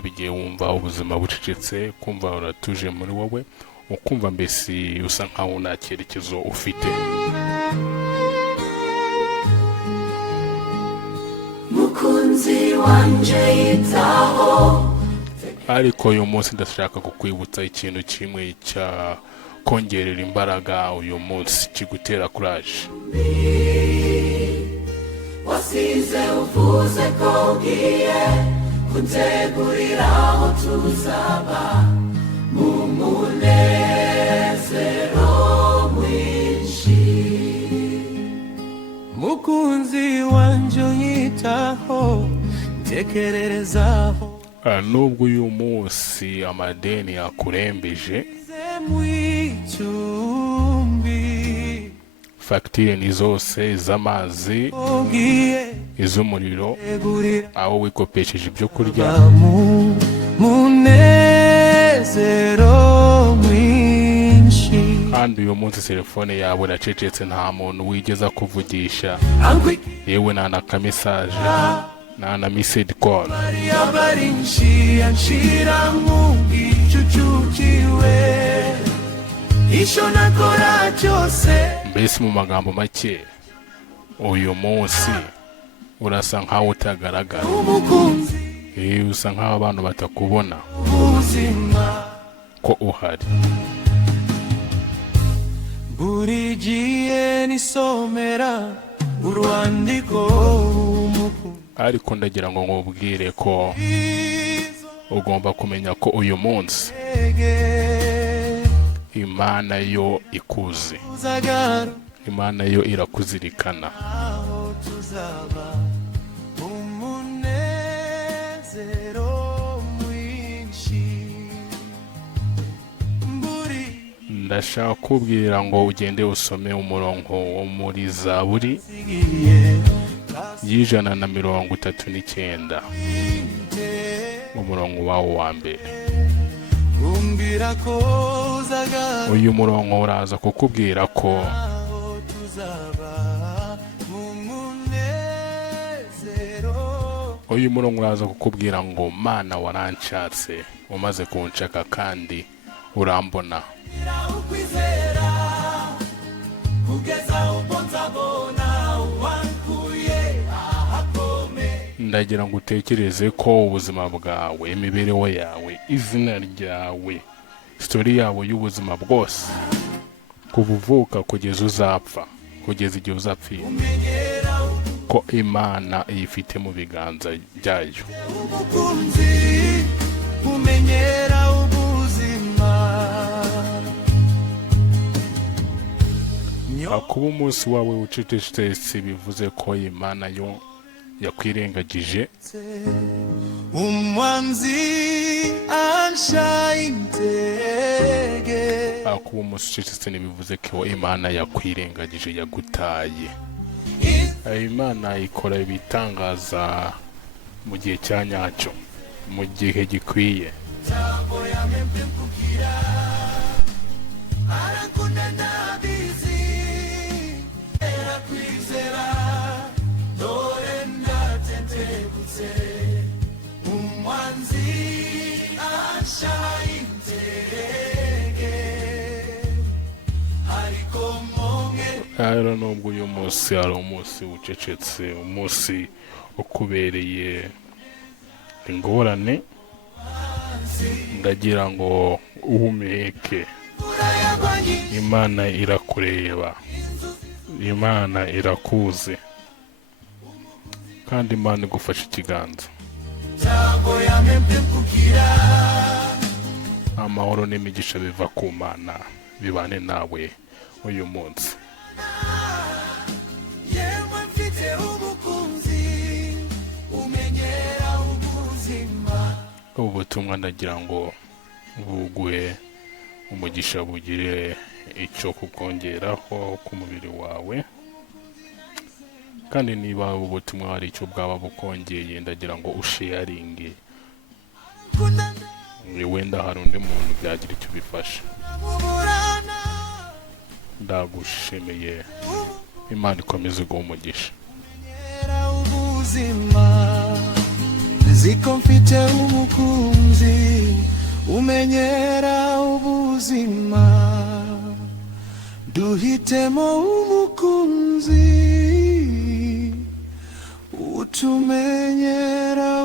hakaba igihe wumva ubuzima bucecetse, kumva uratuje muri wowe, ukumva mbese usa nkaho nta cyerekezo ufite. Mukunzi wanje yitaho. Ariko uyu munsi ndashaka kukwibutsa ikintu kimwe cya kongerera imbaraga uyu munsi kigutera courage. Wasize uvuze ko ugiye kuntegurira aho tuzaba mu munezero mwinshi. Mukunzi wanje yitaho tekererezaho. Nubwo uyu munsi amadeni yakurembeje, fagitire ni zose, iz'amazi, iz'umuriro, aho wikopesheje ibyo kurya, kandi uyu munsi telefone yawe iracecetse, nta muntu wigeza kuvugisha, yewe nta na kamesaje, nta na message call. Mbese mu magambo make, uyu munsi urasa nkaho utagaragara, usa nkaho abantu batakubona ko uhari. Buri gihe nisomera urwandiko ariko ndagira ngo nkubwire ko ugomba kumenya ko uyu munsi Imana yo ikuzi, Imana yo irakuzirikana. Ndashaka kubwira ngo ugende usome umurongo wo muri Zaburi y'139 umurongo wawo wa mbere. Uyu murongo uraza kukubwira ko ngo Mana waranshatse, umaze kunshaka kandi urambona. Ndagira ngo utekereze ko ubuzima bwawe, imibereho yawe, izina ryawe, story yawe y'ubuzima bwose, kuva uvuka kugeza uzapfa, kugeza igihe uzapfira, ko Imana iyifite mu biganza byayo. Kuba umunsi wawe ucecetse bivuze ko Imana yo yakwirengagije. Umwanzi anshaye intege. Kuba umunsi ucecetse bivuze ko Imana yakwirengagije, yagutaye. Imana ikora ibitangaza mu gihe cya nyacyo, mu gihe gikwiye. Rero nubwo uyu munsi ari umunsi ucecetse, umunsi ukubereye ingorane, ndagira ngo uhumeke. Imana irakureba, Imana irakuzi, kandi Imana igufashe ikiganza. Amahoro n'imigisha biva ku Mana bibane nawe uyu munsi. Ubutumwa ndagira ngo buguhe umugisha, bugire icyo kukongeraho ku mubiri wawe, kandi niba ubutumwa hari icyo bwaba bukongeye, ndagira ngo usharinge, wenda hari undi muntu byagira icyo bifasha. Ndagushimiye, Imana ikomeze guha umugisha. ziko mfite umukunzi umenyera ubuzima, duhitemo umukunzi utumenyera